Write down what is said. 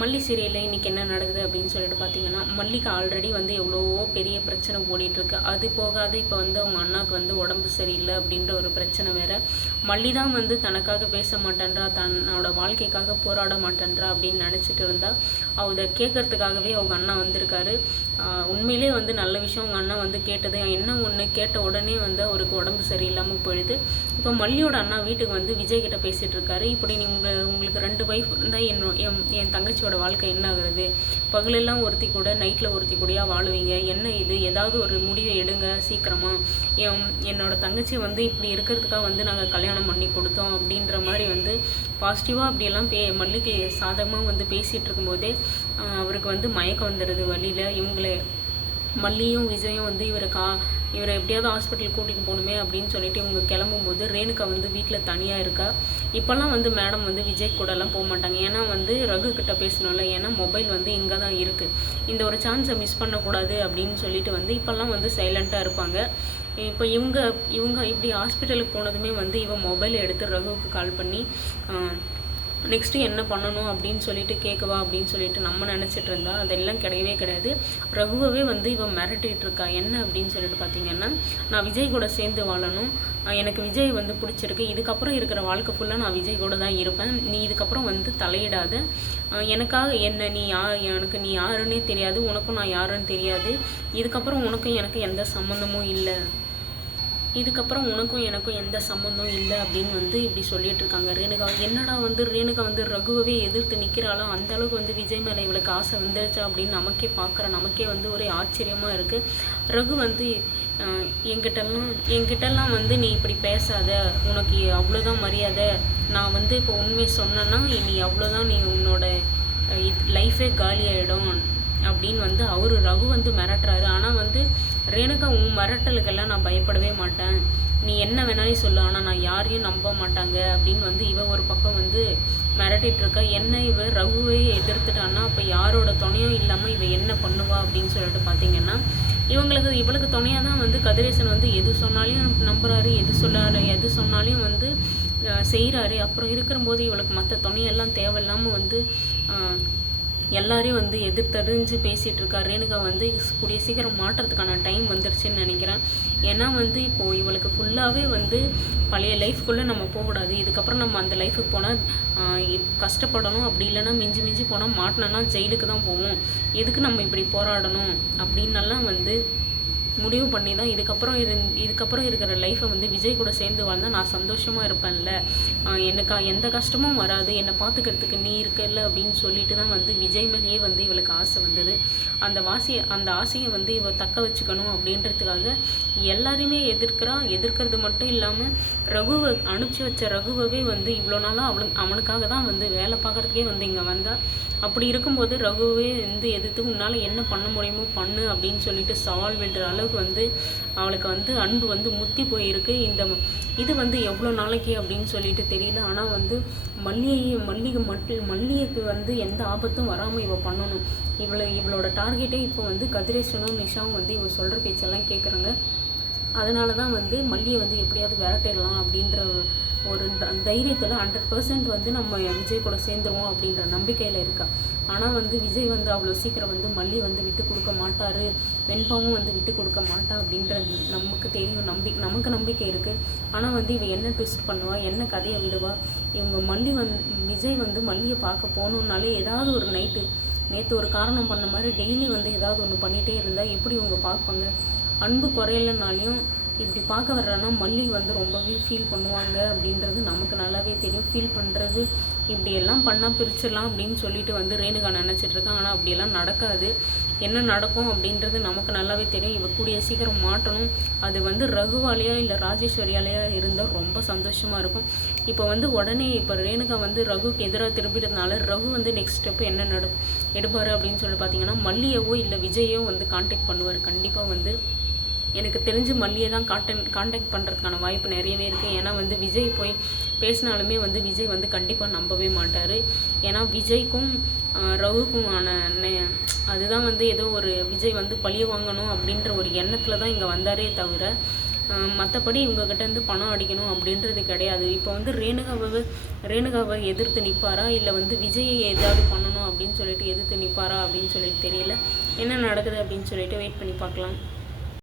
மல்லி சீரியலில் இன்றைக்கி என்ன நடக்குது அப்படின்னு சொல்லிட்டு பார்த்தீங்கன்னா, மல்லிக்கு ஆல்ரெடி வந்து எவ்வளவோ பெரிய பிரச்சனை ஓடிட்டுருக்கு. அது போகாத இப்போ வந்து அவங்க அண்ணாவுக்கு வந்து உடம்பு சரியில்லை அப்படின்ற ஒரு பிரச்சனை வேறு. மல்லி தான் வந்து தனக்காக பேச மாட்டேன்றா, தன்னோட வாழ்க்கைக்காக போராட மாட்டேன்றா அப்படின்னு நினச்சிட்டு இருந்தா, அதை கேட்கறதுக்காகவே அவங்க அண்ணா வந்திருக்காரு. உண்மையிலே வந்து நல்ல விஷயம் அவங்க அண்ணா வந்து கேட்டது. என்ன ஒன்று கேட்ட உடனே வந்து அவருக்கு உடம்பு சரியில்லாமல் போயிடுது. இப்போ மல்லியோட அண்ணா வீட்டுக்கு வந்து விஜய் கிட்ட பேசிகிட்டு இருக்காரு. இப்படி உங்களுக்கு 2 வைஃப் இருந்தால் என் தங்கச்சியோட வாழ்க்கை என்ன ஆகுறது? பகலெல்லாம் ஒருத்தி கூட நைட்டில் ஒருத்தி கூடயா வாழுவீங்க? என்ன இது? ஏதாவது ஒரு முடிவை எடுங்க சீக்கிரமாக. என்னோட தங்கச்சி வந்து இப்படி இருக்கிறதுக்காக வந்து நாங்கள் கல்யாணம் பண்ணி கொடுத்தோம் அப்படின்ற மாதிரி வந்து பாசிட்டிவாக அப்படியெல்லாம் மல்லிக்கு சாதகமாக வந்து பேசிகிட்டு இருக்கும்போதே அவருக்கு வந்து மயக்கம் வந்துடுது வழியில். மல்லியும் விஜயும் வந்து இவரை எப்படியாவது ஹாஸ்பிட்டல் கூட்டிகிட்டு போகணுமே அப்படின்னு சொல்லிட்டு இவங்க கிளம்பும்போது ரேணுகா வந்து வீட்டில் தனியாக இருக்கா. இப்போல்லாம் வந்து மேடம் வந்து விஜய் கூடலாம் போக மாட்டாங்க. ஏன்னா வந்து ரகு கிட்ட பேசணும்ல, ஏன்னா மொபைல் வந்து இங்கே தான் இருக்குது. இந்த ஒரு சான்ஸை மிஸ் பண்ணக்கூடாது அப்படின்னு சொல்லிட்டு வந்து இப்போல்லாம் வந்து சைலண்ட்டாக இருப்பாங்க. இப்போ இவங்க இப்படி ஹாஸ்பிட்டலுக்கு போனதுமே வந்து இவன் மொபைலை எடுத்து ரகுவுக்கு கால் பண்ணி நெக்ஸ்ட்டு என்ன பண்ணணும் அப்படின்னு சொல்லிட்டு கேட்கவா அப்படின்னு சொல்லிட்டு நம்ம நினச்சிட்டு இருந்தா, அதெல்லாம் கிடையவே கிடையாது. ரகுவவே வந்து இவன் மிரட்டிகிட்டு இருக்கா. என்ன அப்படின்னு சொல்லிட்டு பார்த்தீங்கன்னா, நான் விஜய் கூட சேர்ந்து வாழணும், எனக்கு விஜய் வந்து பிடிச்சிருக்கு, இதுக்கப்புறம் இருக்கிற வாழ்க்கை ஃபுல்லாக நான் விஜய் கூட தான் இருப்பேன், நீ இதுக்கப்புறம் வந்து தலையிடாத, எனக்காக என்ன எனக்கு நீ யாருன்னே தெரியாது, உனக்கும் நான் யாருன்னு தெரியாது, இதுக்கப்புறம் உனக்கும் எனக்கு எந்த சம்மந்தமும் இல்லை, இதுக்கப்புறம் உனக்கும் எனக்கும் எந்த சம்மந்தம் இல்லை அப்படின்னு வந்து இப்படி சொல்லிட்டு இருக்காங்க ரேணுகா. என்னடா வந்து ரேணுகா வந்து ரகுவவே எதிர்த்து நிற்கிறாளோ, அந்த அளவுக்கு வந்து விஜய் மேலே இவளுக்கு ஆசை வந்துருச்சா அப்படின்னு நமக்கே வந்து ஒரே ஆச்சரியமாக இருக்குது. ரகு வந்து என்கிட்டலாம் வந்து நீ இப்படி பேசாத, உனக்கு அவ்வளோதான் மரியாதை, நான் வந்து இப்போ உண்மையை சொன்னேன்னா நீ அவ்வளோதான், நீ உன்னோட லைஃபே காலியாகிடும் அப்படின்னு வந்து ரகு வந்து மிரட்டுறாரு. ஆனால் வந்து ரேணுகா உன் மிரட்டலுக்கெல்லாம் நான் பயப்படவே மாட்டேன், நீ என்ன வேணாலும் சொல்லு, ஆனால் நான் யாரையும் நம்ப மாட்டாங்க அப்படின்னு வந்து ஒரு பக்கம் வந்து மிரட்டிட்டு இருக்கா. என்ன ரகுவை எதிர்த்துட்டான்னா அப்போ யாரோட துணையும் இல்லாமல் என்ன பண்ணுவா அப்படின்னு சொல்லிட்டு பார்த்தீங்கன்னா, இவளுக்கு துணையாக தான் வந்து கதிரேசன் வந்து எது சொன்னாலையும் நம்புறாரு, எது சொன்னாலையும் வந்து செய்கிறாரு. அப்புறம் இருக்கிறபோது இவளுக்கு மற்ற துணையெல்லாம் தேவையில்லாமல் வந்து எல்லாரையும் வந்து எதிர்த்தறிஞ்சு பேசிகிட்டு இருக்கா. ரேணுகா வந்து கூடிய சீக்கிரம் மாற்றுறதுக்கான டைம் வந்துருச்சுன்னு நினைக்கிறேன். ஏன்னா வந்து இப்போது இவளுக்கு ஃபுல்லாகவே வந்து பழைய லைஃப்குள்ளே நம்ம போகக்கூடாது, இதுக்கப்புறம் நம்ம அந்த லைஃபுக்கு போனால் கஷ்டப்படணும், அப்படி இல்லைன்னா மிஞ்சி போனால் மாட்டினோன்னா ஜெயிலுக்கு தான் போவோம், எதுக்கு நம்ம இப்படி போராடணும் அப்படின்னெல்லாம் வந்து முடிவு பண்ணி தான் இதுக்கப்புறம் இருக்கிற லைஃப்பை வந்து விஜய் கூட சேர்ந்து வாழ்ந்தால் நான் சந்தோஷமாக இருப்பேன்ல, எனக்கு எந்த கஷ்டமும் வராது, என்னை பார்த்துக்கிறதுக்கு நீ இருக்கல அப்படின்னு சொல்லிட்டு தான் வந்து விஜய் மேலேயே வந்து இவளுக்கு ஆசை வந்தது. அந்த ஆசையை வந்து தக்க வச்சுக்கணும் அப்படின்றதுக்காக எல்லாரையுமே எதிர்க்கிறது மட்டும் இல்லாமல் ரகுவை அனுப்பிச்சி வச்ச ரகுவவே வந்து இவ்வளோ நாளாக அவனுக்காக தான் வந்து வேலை பார்க்குறதுக்கே வந்து இங்கே வந்தால். அப்படி இருக்கும்போது ரகுவே வந்து எதிர்த்து உன்னால் என்ன பண்ண முடியுமோ பண்ணு அப்படின்னு சொல்லிட்டு சவால் விடுற அளவுக்கு வந்து அவளுக்கு வந்து அன்பு வந்து முத்தி போயிருக்கு. இது வந்து எவ்வளோ நாளைக்கு அப்படின்னு சொல்லிட்டு தெரியல. ஆனால் வந்து மல்லிகைக்கு வந்து எந்த ஆபத்தும் வராமல் பண்ணணும். இவளோட டார்கெட்டே இப்போ வந்து கதிரேசனும் நிஷாவும் வந்து சொல்கிற பேச்செல்லாம் கேட்குறாங்க. அதனால தான் வந்து மல்லியை வந்து எப்படியாவது விரட்டிடலாம் அப்படின்ற ஒரு தைரியத்தில் 100% வந்து நம்ம விஜய் கூட சேர்ந்துருவோம் அப்படின்ற நம்பிக்கையில் இருக்கா. ஆனால் வந்து விஜய் வந்து அவ்வளோ சீக்கிரம் வந்து மல்லி வந்து விட்டு கொடுக்க மாட்டார், வெண்பாவும் வந்து விட்டு கொடுக்க மாட்டா அப்படின்றது நமக்கு தெரியும், நமக்கு நம்பிக்கை இருக்குது. ஆனால் வந்து என்ன ட்விஸ்ட் பண்ணுவா, என்ன கதையை விடுவா, விஜய் வந்து மல்லியை பார்க்க போகணுன்னாலே ஏதாவது ஒரு நேற்று ஒரு காரணம் பண்ண மாதிரி டெய்லி வந்து ஏதாவது ஒன்று பண்ணிகிட்டே இருந்தால் எப்படி இவங்க பார்ப்பாங்க? அன்பு குறையலைனாலையும் இப்படி பார்க்க வர்றேன்னா மல்லி வந்து ரொம்பவே ஃபீல் பண்ணுவாங்க அப்படின்றது நமக்கு நல்லாவே தெரியும். ஃபீல் பண்ணுறது இப்படியெல்லாம் பண்ணால் பிரிச்சிடலாம் அப்படின்னு சொல்லிட்டு வந்து ரேணுகா நினச்சிட்ருக்காங்க. ஆனால் அப்படியெல்லாம் நடக்காது. என்ன நடக்கும் அப்படின்றது நமக்கு நல்லாவே தெரியும். கூடிய சீக்கிரம் மாட்டணும். அது வந்து ரகுவாலையா இல்லை ராஜேஸ்வரியாலையா இருந்தால் ரொம்ப சந்தோஷமாக இருக்கும். இப்போ வந்து உடனே ரேணுகா வந்து ரகுக்கு எதிராக திரும்பிடுறதுனால ரகு வந்து நெக்ஸ்ட் ஸ்டெப்பு என்ன எடுப்பார் அப்படின்னு சொல்லி பார்த்தீங்கன்னா, மல்லியவோ இல்லை விஜயோ வந்து கான்டாக்ட் பண்ணுவார். கண்டிப்பாக வந்து எனக்கு தெரிஞ்சு மல்லியை தான் கான்டாக்ட் பண்ணுறதுக்கான வாய்ப்பு நிறையவே இருக்குது. ஏன்னா வந்து விஜய் போய் பேசினாலுமே வந்து விஜய் வந்து கண்டிப்பாக நம்பவே மாட்டார். ஏன்னா விஜய்க்கும் ரகுக்குமான அதுதான் வந்து ஏதோ ஒரு விஜய் வந்து பழிய வாங்கணும் அப்படின்ற ஒரு எண்ணத்தில் தான் இங்கே வந்தாரே தவிர மற்றபடி இவங்ககிட்டேருந்து பணம் அடிக்கணும் அப்படின்றது கிடையாது. இப்போ வந்து ரேணுகாவை எதிர்த்து நிற்பாரா இல்லை வந்து விஜயை ஏதாவது பண்ணணும் அப்படின்னு சொல்லிட்டு எதிர்த்து நிற்பாரா அப்படின்னு சொல்லிட்டு தெரியல. என்ன நடக்குது அப்படின்னு சொல்லிட்டு வெயிட் பண்ணி பார்க்கலாம்.